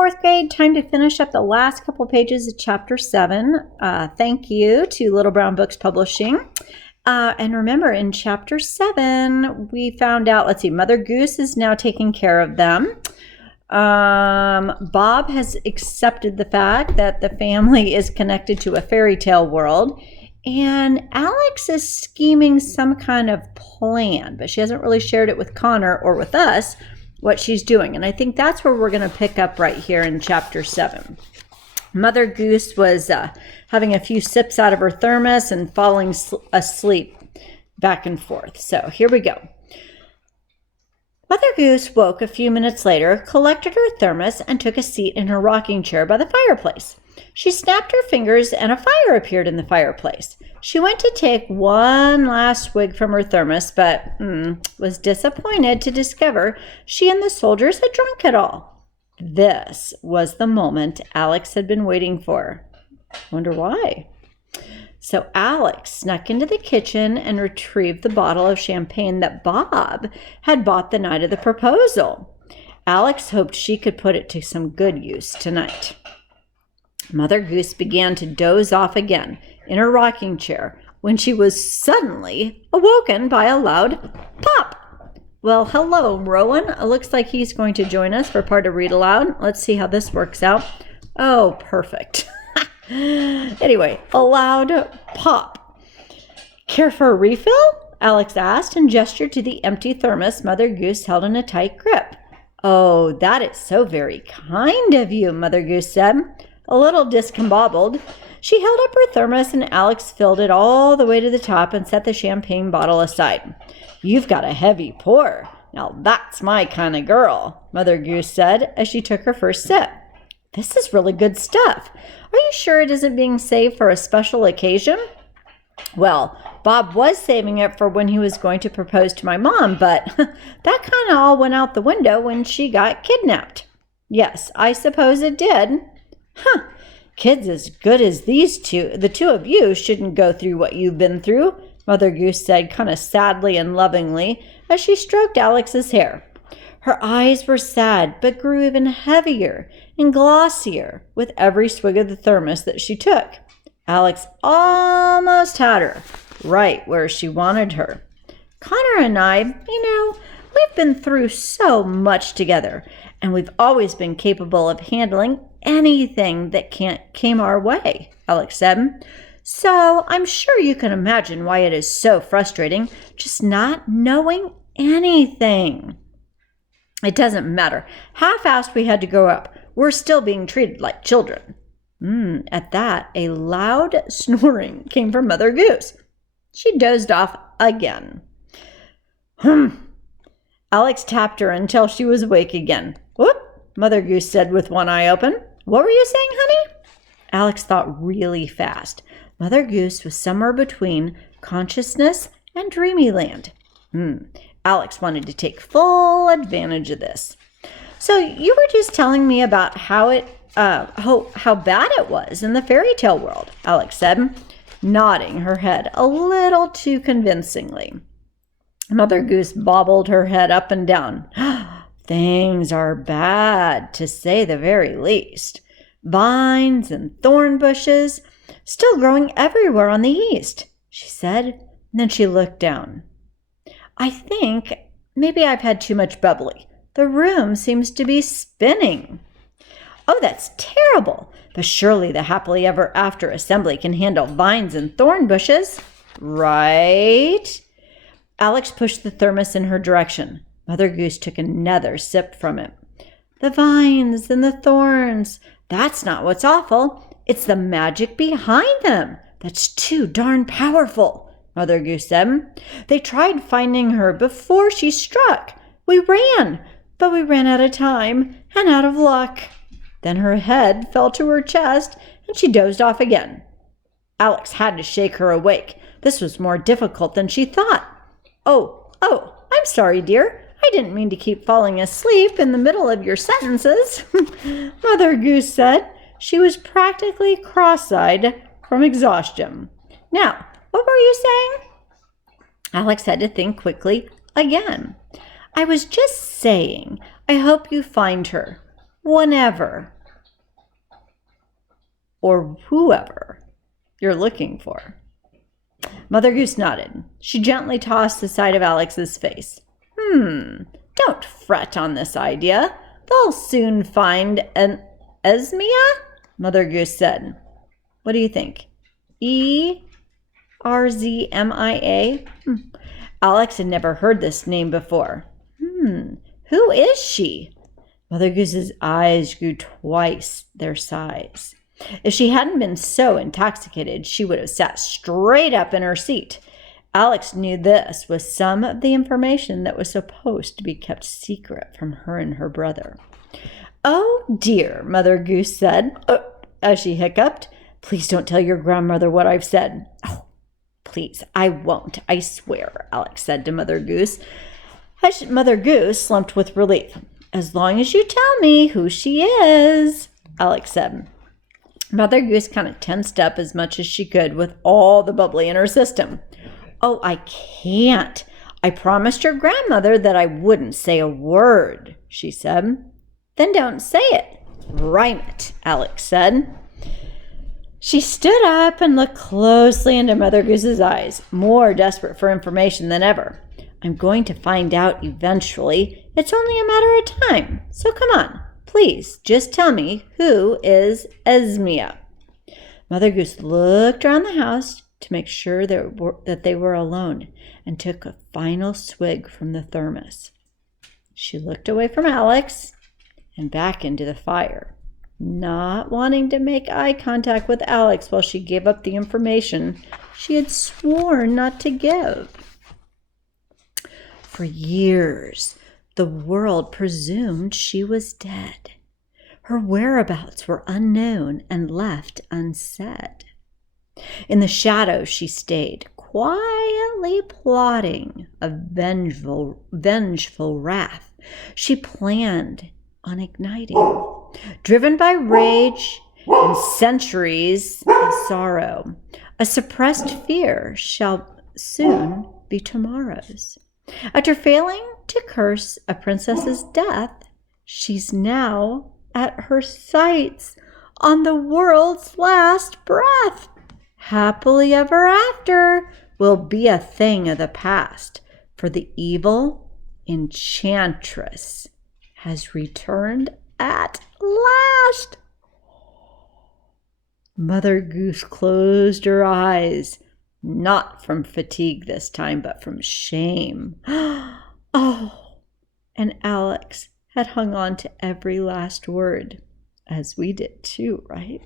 fourth grade, time to finish up the last couple pages of Chapter 7. Thank you to Little Brown Books Publishing. And remember, in Chapter 7, we found out, let's see, Mother Goose is now taking care of them. Bob has accepted the fact that the family is connected to a fairy tale world. And Alex is scheming some kind of plan, but she hasn't really shared it with Connor or with us, what she's doing. And I think that's where we're going to pick up right here in Chapter 7. Mother Goose was having a few sips out of her thermos and falling asleep back and forth. So here we go. Mother Goose woke a few minutes later, collected her thermos, and took a seat in her rocking chair by the fireplace. She snapped her fingers and a fire appeared in the fireplace. She went to take one last swig from her thermos, but was disappointed to discover she and the soldiers had drunk it all. This was the moment Alex had been waiting for. Wonder why? So Alex snuck into the kitchen and retrieved the bottle of champagne that Bob had bought the night of the proposal. Alex hoped she could put it to some good use tonight. Mother Goose began to doze off again in her rocking chair when she was suddenly awoken by a loud pop. Well, hello, Rowan. It looks like he's going to join us for part of Read Aloud. Let's see how this works out. Oh, perfect. Anyway, a loud pop. Care for a refill? Alex asked and gestured to the empty thermos Mother Goose held in a tight grip. Oh, that is so very kind of you, Mother Goose said. A little discombobbled, she held up her thermos and Alex filled it all the way to the top and set the champagne bottle aside. You've got a heavy pour. Now that's my kind of girl, Mother Goose said as she took her first sip. This is really good stuff. Are you sure it isn't being saved for a special occasion? Well, Bob was saving it for when he was going to propose to my mom, but that kind of all went out the window when she got kidnapped. Yes, I suppose it did. Huh, kids as good as these two, the two of you, shouldn't go through what you've been through, Mother Goose said kind of sadly and lovingly as she stroked Alex's hair. Her eyes were sad, but grew even heavier and glossier with every swig of the thermos that she took. Alex almost had her right where she wanted her. Connor and I, we've been through so much together, and we've always been capable of handling anything that came our way, Alex said. So I'm sure you can imagine why it is so frustrating just not knowing anything. It doesn't matter how fast we had to grow up. We're still being treated like children. At that, a loud snoring came from Mother Goose. She dozed off again. Alex tapped her until she was awake again. Whoop, Mother Goose said with one eye open. What were you saying, honey? Alex thought really fast. Mother Goose was somewhere between consciousness and dreamyland. Alex wanted to take full advantage of this. So you were just telling me about how bad it was in the fairy tale world, Alex said, nodding her head a little too convincingly. Mother Goose bobbled her head up and down. Things are bad, to say the very least. Vines and thorn bushes still growing everywhere on the east, she said, and then she looked down. I think maybe I've had too much bubbly. The room seems to be spinning. Oh, that's terrible. But surely the happily ever after assembly can handle vines and thorn bushes. Right? Alex pushed the thermos in her direction. Mother Goose took another sip from it. The vines and the thorns. That's not what's awful. It's the magic behind them. That's too darn powerful, Mother Goose said. They tried finding her before she struck. We ran, but we ran out of time and out of luck. Then her head fell to her chest and she dozed off again. Alex had to shake her awake. This was more difficult than she thought. Oh, I'm sorry, dear. I didn't mean to keep falling asleep in the middle of your sentences, Mother Goose said. She was practically cross-eyed from exhaustion. Now, what were you saying? Alex had to think quickly again. I was just saying, I hope you find her. whenever or whoever you're looking for. Mother Goose nodded. She gently tossed the side of Alex's face. Don't fret on this idea. They'll soon find an Esmia, Mother Goose said. What do you think? Erzmia? Alex had never heard this name before. Who is she? Mother Goose's eyes grew twice their size. If she hadn't been so intoxicated, she would have sat straight up in her seat. Alex knew this was some of the information that was supposed to be kept secret from her and her brother. Oh dear, Mother Goose said, as she hiccuped. Please don't tell your grandmother what I've said. Oh, please, I won't, I swear, Alex said to Mother Goose. Mother Goose slumped with relief. As long as you tell me who she is, Alex said. Mother Goose kind of tensed up as much as she could with all the bubbly in her system. Oh, I can't. I promised your grandmother that I wouldn't say a word, she said. Then don't say it. Rhyme it, Alex said. She stood up and looked closely into Mother Goose's eyes, more desperate for information than ever. I'm going to find out eventually. It's only a matter of time. So come on. Please, just tell me, who is Esmia? Mother Goose looked around the house to make sure that they were alone and took a final swig from the thermos. She looked away from Alex and back into the fire, not wanting to make eye contact with Alex while she gave up the information she had sworn not to give. For years, the world presumed she was dead. Her whereabouts were unknown and left unsaid. In the shadows she stayed, quietly plotting a vengeful wrath she planned on igniting. Driven by rage and centuries of sorrow, a suppressed fear shall soon be tomorrow's. After failing to curse a princess's death, she's now at her sights on the world's last breath. Happily ever after will be a thing of the past, for the evil enchantress has returned at last. Mother Goose closed her eyes, not from fatigue this time, but from shame. Oh, and Alex had hung on to every last word, as we did too, right?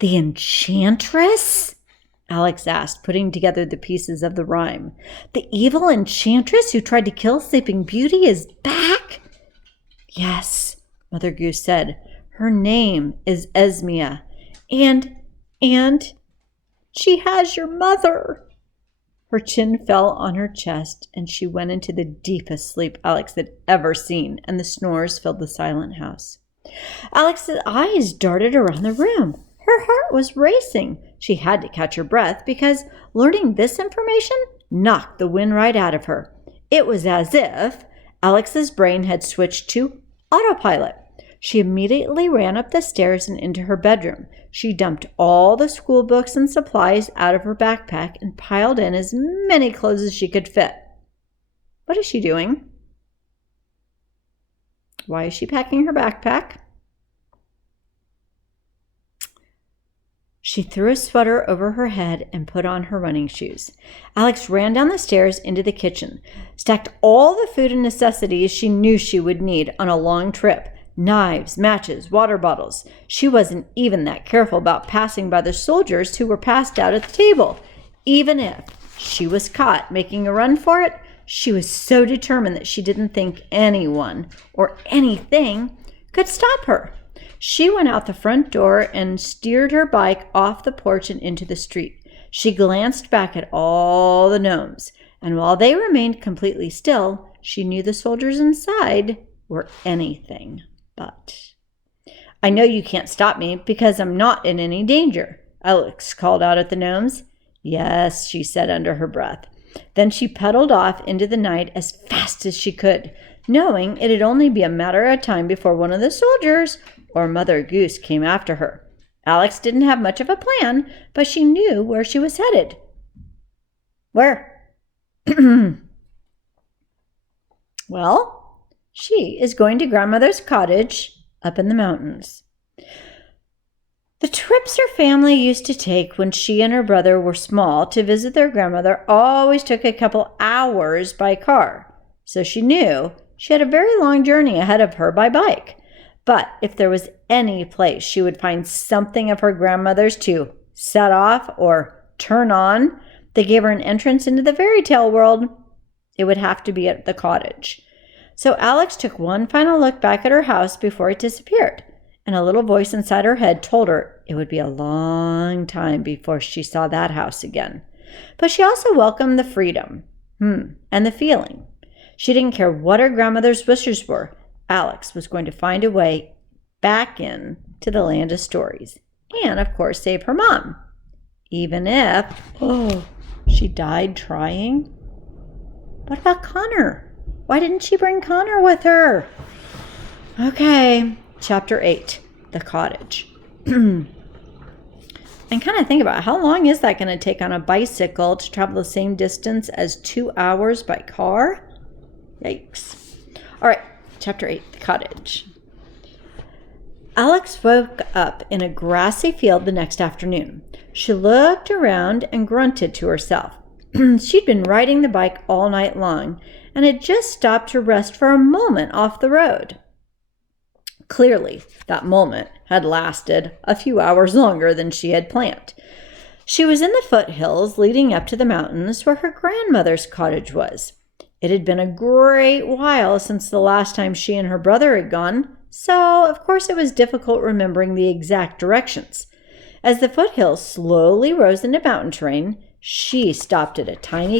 The enchantress? Alex asked, putting together the pieces of the rhyme. The evil enchantress who tried to kill Sleeping Beauty is back? Yes, Mother Goose said. Her name is Esmia, and she has your mother. Her chin fell on her chest, and she went into the deepest sleep Alex had ever seen, and the snores filled the silent house. Alex's eyes darted around the room. Her heart was racing. She had to catch her breath because learning this information knocked the wind right out of her. It was as if Alex's brain had switched to autopilot. She immediately ran up the stairs and into her bedroom. She dumped all the school books and supplies out of her backpack and piled in as many clothes as she could fit. What is she doing? Why is she packing her backpack? She threw a sweater over her head and put on her running shoes. Alex ran down the stairs into the kitchen, stacked all the food and necessities she knew she would need on a long trip. Knives, matches, water bottles. She wasn't even that careful about passing by the soldiers who were passed out at the table. Even if she was caught making a run for it, she was so determined that she didn't think anyone or anything could stop her. She went out the front door and steered her bike off the porch and into the street. She glanced back at all the gnomes, and while they remained completely still, she knew the soldiers inside were anything but. I know you can't stop me because I'm not in any danger, Alex called out at the gnomes. Yes, she said under her breath. Then she pedaled off into the night as fast as she could. knowing it'd only be a matter of time before one of the soldiers or Mother Goose came after her. Alex didn't have much of a plan, but she knew where she was headed. Where? Well, she is going to Grandmother's cottage up in the mountains. The trips her family used to take when she and her brother were small to visit their grandmother always took a couple hours by car, so she knew she had a very long journey ahead of her by bike. But if there was any place she would find something of her grandmother's to set off or turn on that gave her an entrance into the fairy tale world, it would have to be at the cottage. So Alex took one final look back at her house before it disappeared, and a little voice inside her head told her it would be a long time before she saw that house again. But she also welcomed the freedom and the feeling. She didn't care what her grandmother's wishes were. Alex was going to find a way back in to the land of stories and, of course, save her mom. Even if, she died trying. What about Connor? Why didn't she bring Connor with her? Okay, Chapter 8, The Cottage. And kind of think about how long is that going to take on a bicycle to travel the same distance as 2 hours by car? Yikes. All right, Chapter 8, The Cottage. Alex woke up in a grassy field the next afternoon. She looked around and grunted to herself. She'd been riding the bike all night long and had just stopped to rest for a moment off the road. Clearly, that moment had lasted a few hours longer than she had planned. She was in the foothills leading up to the mountains where her grandmother's cottage was. It had been a great while since the last time she and her brother had gone, so of course it was difficult remembering the exact directions. As the foothills slowly rose into mountain terrain, she stopped at a tiny